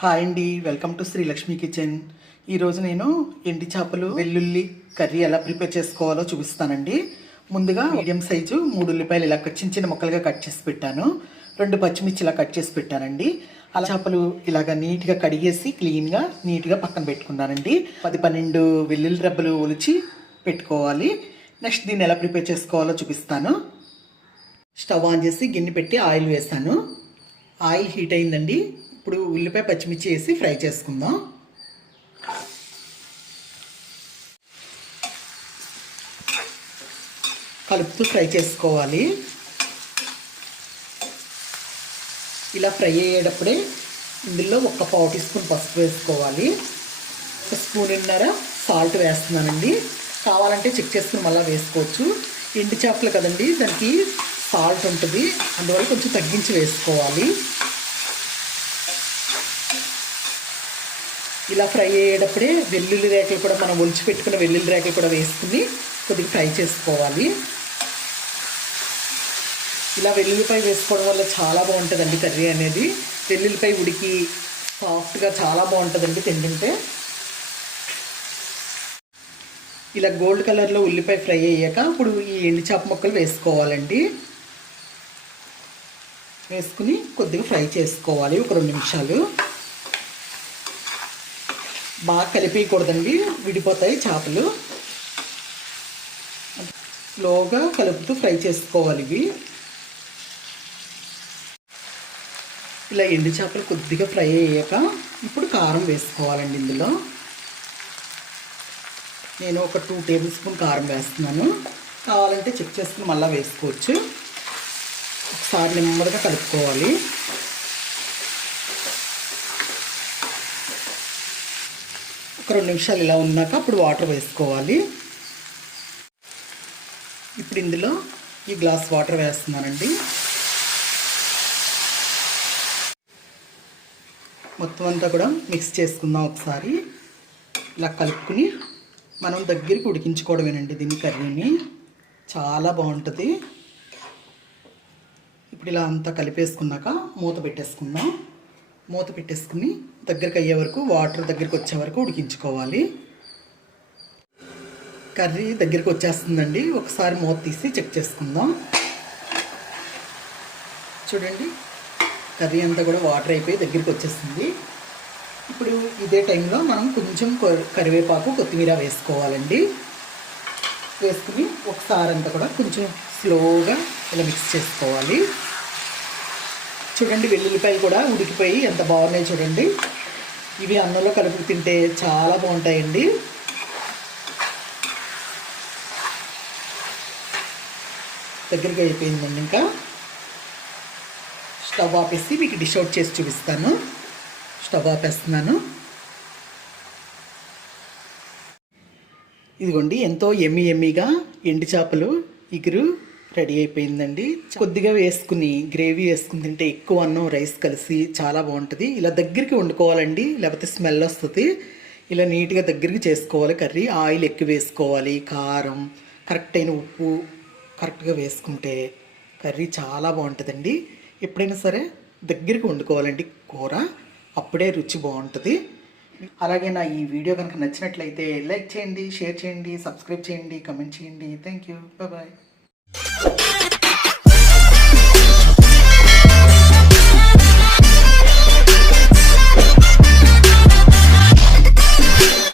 Hi అండి welcome to Srilakshmi kitchen. ఈరోజు నేను ఎండి చేపలు వెల్లుల్లి కర్రీ ఎలా ప్రిపేర్ చేసుకోవాలో చూపిస్తానండి. ముందుగా మీడియం సైజు మూడు ఉల్లిపాయలు ఇలా చిన్న చిన్న ముక్కలుగా కట్ చేసి పెట్టాను. రెండు పచ్చిమిర్చి ఇలా కట్ చేసి పెట్టానండి. అలా చేపలు ఇలాగ నీట్గా కడిగేసి క్లీన్గా నీట్గా పక్కన పెట్టుకున్నానండి. పది పన్నెండు వెల్లుల్లి రెబ్బలు ఒలిచి పెట్టుకోవాలి. నెక్స్ట్ దీన్ని ఎలా ప్రిపేర్ చేసుకోవాలో చూపిస్తాను. స్టవ్ ఆన్ చేసి గిన్నె పెట్టి ఆయిల్ వేసాను. ఆయిల్ హీట్ అయిందండి. ఇప్పుడు ఉల్లిపాయ పచ్చిమిర్చి వేసి ఫ్రై చేసుకుందాం. కలుపుతూ ఫ్రై చేసుకోవాలి. ఇలా ఫ్రై అయ్యేటప్పుడే ఇందులో ఒక పావు టీ స్పూన్ పసుపు వేసుకోవాలి. ఒక స్పూన్ సాల్ట్ వేస్తున్నానండి. కావాలంటే చెక్ చేసుకుని మళ్ళీ వేసుకోవచ్చు. ఎండు చేపలు కదండి దానికి సాల్ట్ ఉంటుంది. అందువల్ల కొంచెం తగ్గించి వేసుకోవాలి. ఇలా ఫ్రై అయ్యేటప్పుడే వెల్లుల్లి రేకలు కూడా మనం ఒలిచి పెట్టుకున్న వెల్లుల్లి రేకలు కూడా వేసుకుని కొద్దిగా ఫ్రై చేసుకోవాలి. ఇలా వెల్లుల్లిపాయ వేసుకోవడం వల్ల చాలా బాగుంటుందండి కర్రీ అనేది. వెల్లుల్లిపాయ ఉడికి సాఫ్ట్గా చాలా బాగుంటుందండి తింటుంటే. ఇలా గోల్డ్ కలర్లో ఉల్లిపాయ ఫ్రై అయ్యాక ఇప్పుడు ఈ ఎండు చేప ముక్కలు వేసుకోవాలండి. వేసుకుని కొద్దిగా ఫ్రై చేసుకోవాలి ఒక రెండు నిమిషాలు. బాగా కలిపేయకూడదండి. విడిపోతాయి చేపలు. స్లోగా కలుపుతూ ఫ్రై చేసుకోవాలి ఇవి. ఇలా ఎండు చేపలు కొద్దిగా ఫ్రై అయ్యాక ఇప్పుడు కారం వేసుకోవాలండి ఇందులో. నేను ఒక టూ టేబుల్ స్పూన్ కారం వేస్తున్నాను. కావాలంటే చెక్ చేసుకుని మళ్ళీ వేసుకోవచ్చు. ఒకసారి నెమ్మదిగా కలుపుకోవాలి. ఒక రెండు నిమిషాలు ఇలా ఉన్నాక అప్పుడు వాటర్ వేసుకోవాలి. ఇప్పుడు ఇందులో ఈ గ్లాస్ వాటర్ వేస్తున్నానండి. మొత్తం అంతా కూడా మిక్స్ చేసుకుందాం ఒకసారి. ఇలా కలుపుకుని మనం దగ్గరికి ఉడికించుకోవడమేనండి దీని కర్రీని. చాలా బాగుంటుంది. ఇప్పుడు ఇలా అంతా కలిపేసుకున్నాక మూత పెట్టేసుకుందాం. మూత పెట్టేసుకుని దగ్గరికి అయ్యే వరకు వాటర్ దగ్గరికి వచ్చే వరకు ఉడికించుకోవాలి. కర్రీ దగ్గరికి వచ్చేస్తుందండి. ఒకసారి మూత తీసి చెక్ చేసుకుందాం. చూడండి కర్రీ అంతా కూడా వాటర్ అయిపోయి దగ్గరికి వచ్చేస్తుంది ఇప్పుడు ఇదే టైంలో మనం కొంచెం కరివేపాకు కొత్తిమీర వేసుకోవాలండి. వేసుకుని ఒకసారి అంతా కూడా కొంచెం స్లోగా ఇలా మిక్స్ చేసుకోవాలి. చూడండి వెల్లుల్లిపాయలు కూడా ఉడికిపోయి ఎంత బాగున్నాయి చూడండి. ఇవి అన్నంలో కలుపు తింటే చాలా బాగుంటాయండి. దగ్గరికి అయిపోయిందండి ఇంకా. స్టవ్ ఆపేసి మీకు డిష్ అవుట్ చేసి చూపిస్తాను. స్టవ్ ఆపేస్తున్నాను. ఇదిగోండి ఎంతో ఎమ్మి ఎమ్మిగా ఎండు చేపలు ఇగురు రెడీ అయిపోయిందండి. కొద్దిగా వేసుకుని గ్రేవీ వేసుకుని తింటే ఎక్కువ అన్నం రైస్ కలిసి చాలా బాగుంటుంది. ఇలా దగ్గరికి వండుకోవాలండి లేకపోతే స్మెల్ వస్తుంది. ఇలా నీట్గా దగ్గరికి చేసుకోవాలి కర్రీ. ఆయిల్ ఎక్కువ వేసుకోవాలి కారం కరెక్ట్ అయిన ఉప్పు కరెక్ట్గా వేసుకుంటే కర్రీ చాలా బాగుంటుందండి. ఎప్పుడైనా సరే దగ్గరికి వండుకోవాలండి కూర అప్పుడే రుచి బాగుంటుంది. అలాగే నా ఈ వీడియో కనుక నచ్చినట్లయితే లైక్ చేయండి షేర్ చేయండి సబ్స్క్రైబ్ చేయండి కమెంట్ చేయండి. Thank you bye.